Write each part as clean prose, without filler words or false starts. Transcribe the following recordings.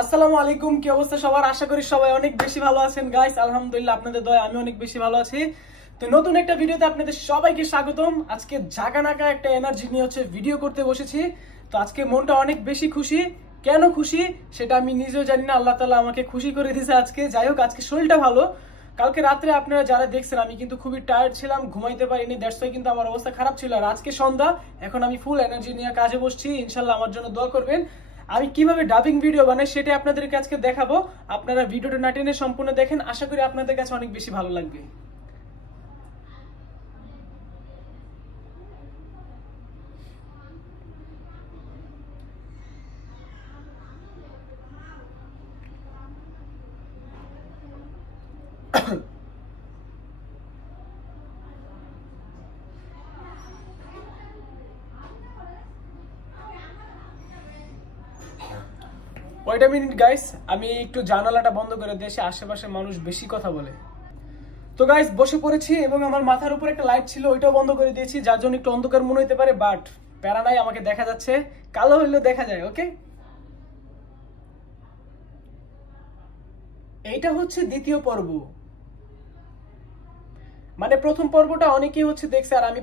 আসসালামু আলাইকুম, কি অবস্থা সবার? আশা করি সবাই অনেক বেশি ভালো আছেন গাইস। আলহামদুলিল্লাহ, আপনাদের দয়ায় আমি অনেক বেশি ভালো আছি। তো নতুন একটা ভিডিওতে আপনাদের সবাইকে স্বাগতম। আজকে ঝাঁকানাকা একটা এনার্জি নিয়ে ভিডিও করতে বসেছি। তো আজকে মনটা অনেক বেশি খুশি। কেন খুশি সেটা আমি নিজেও জানি না, আল্লাহ তাআলা আমাকে খুশি করে দিয়েছে আজকে। যাই হোক, আজকে শরীরটা ভালো। কালকে রাত্রে আপনারা যারা দেখছেন আমি কিন্তু খুবই টায়ার্ড ছিলাম, ঘুমাইতে পারিনি, দ্যাটস ওয়াই কিন্তু আমার অবস্থা খারাপ ছিল। আর আজকে সন্ধ্যা, এখন আমি ফুল এনার্জি নিয়ে কাজে বসছি। ইনশাল্লাহ আমার জন্য দোয়া করবেন। আমি কিভাবে ডাবিং ভিডিও বানাই সেটা আপনাদেরকে আজকে দেখাবো। আপনারা ভিডিওটা না টেনে সম্পূর্ণ দেখেন, আশা করি আপনাদের কাছে অনেক বেশি ভালো লাগবে। ওয়েট আ মিনিট গাইস, আমি একটু জানালাটা বন্ধ করে দিয়েছি, আশেপাশে মানুষ বেশি কথা বলে। তো গাইস, বসে পড়েছি এবং আমার মাথার উপর একটা লাইট ছিল, ওইটাও বন্ধ করে দিয়েছি, যার জন্য একটু অন্ধকার মনে হতে পারে, বাট প্যারা নাই, আমাকে দেখা যাচ্ছে। কালো হইলেও দেখা যায়। ওকে, এইটা হচ্ছে দ্বিতীয় পর্ব। মানে প্রথম পর্বটা অনেকেই দেখছে, আর আমি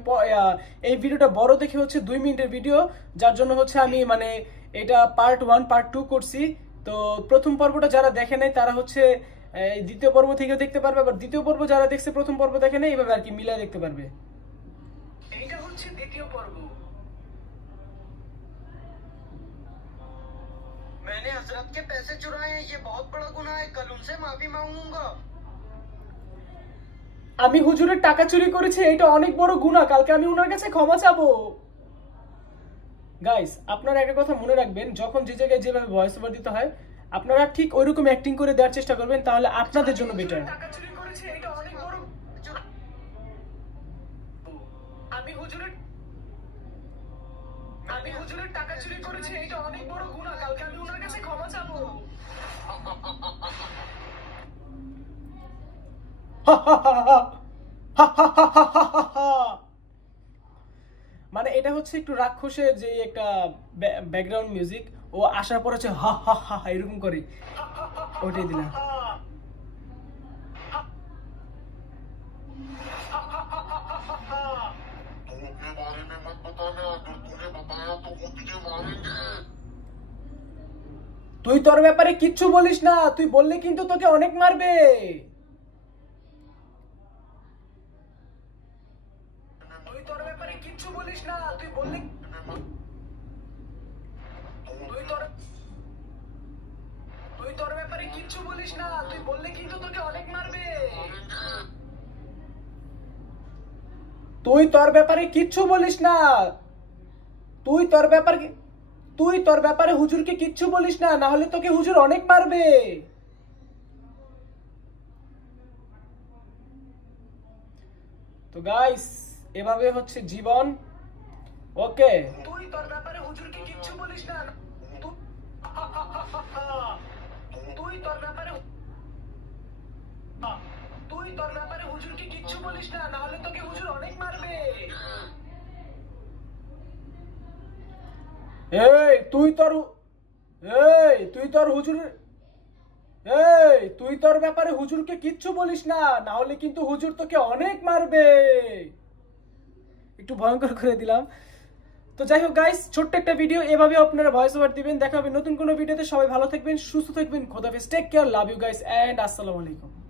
এই ভিডিওটা বড় দেখে 2 মিনিটের ভিডিও, যার জন্য আমি মানে এটা পার্ট 1 পার্ট 2 করছি। তো প্রথম পর্বটা যারা দেখে নাই তারা এই দ্বিতীয় পর্ব থেকে দেখতে পারবে, আবার দ্বিতীয় পর্ব যারা দেখছে প্রথম পর্ব দেখে নাই, এইভাবে আর কি মিলাই দেখতে পারবে। এইটা হচ্ছে দ্বিতীয় পর্ব। मैंने हजरत के पैसे चुराए हैं, ये बहुत बड़ा गुनाह है, कल उनसे माफी मांगूंगा। আমি হুজুরের টাকা চুরি করেছি, এটা অনেক বড় গুনাহ, কালকে আমি ওনার কাছে ক্ষমা চাবো। গাইস, আপনারা একটা কথা মনে রাখবেন, যখন যে জায়গায় যেভাবে ভয়েস ওভার দিতে হয় আপনারা ঠিক ওইরকম অ্যাক্টিং করে দেওয়ার চেষ্টা করবেন, তাহলে আপনাদের জন্য বেটার। টাকা চুরি করেছি, এটা অনেক বড়। আমি হুজুরের টাকা চুরি করেছি, এটা অনেক বড় গুনাহ, কালকে আমি ওনার কাছে ক্ষমা চাবো। মানে এটা একটু রাক্ষসের যে একটা ব্যাকগ্রাউন্ড মিউজিক, ও আসার পর হা হা হা এরকম করে, ওটাই দিলাম। তুই তোর ব্যাপারে কিচ্ছু বলিস না, তুই বললে কিন্তু তোকে অনেক মারবে। তুই তোর ব্যাপারে কিচ্ছু বলিস না, তুই বললে তুই তোর ব্যাপারে কিচ্ছু বলিস না, তুই বললে কিন্তু তোকে অনেক মারবে। তুই তোর ব্যাপারে কিচ্ছু বলিস না, তুই তোর ব্যাপারে হুজুরকে কিচ্ছু বলিস না, না হলে তোকে হুজুর অনেক মারবে। তো গাইস, এভাবে জীবন। ওকে, তুই তোর ব্যাপারে হুজুরকে কিচ্ছু বলিস না, তুই তোর ব্যাপারে হুজুরকে কিচ্ছু বলিস না, না হলে তোকে হুজুর অনেক মারবে। এই তুই তোর তুই তোর ব্যাপারে হুজুরকে কিচ্ছু বলিস না, না হলে কিন্তু হুজুর তোকে অনেক মারবে। একটু ভয়ঙ্কর করে দিলাম। তো যাই হোক গাইস, ছোট্ট একটা ভিডিও, এভাবে আপনারা ভয়েস ওভার দিবেন। দেখা হবে নতুন কোনো ভিডিওতে। সবাই ভালো থাকবেন, সুস্থ থাকবেন, খোদা হাফেজ, take care, love you guys and আসসালামু আলাইকুম।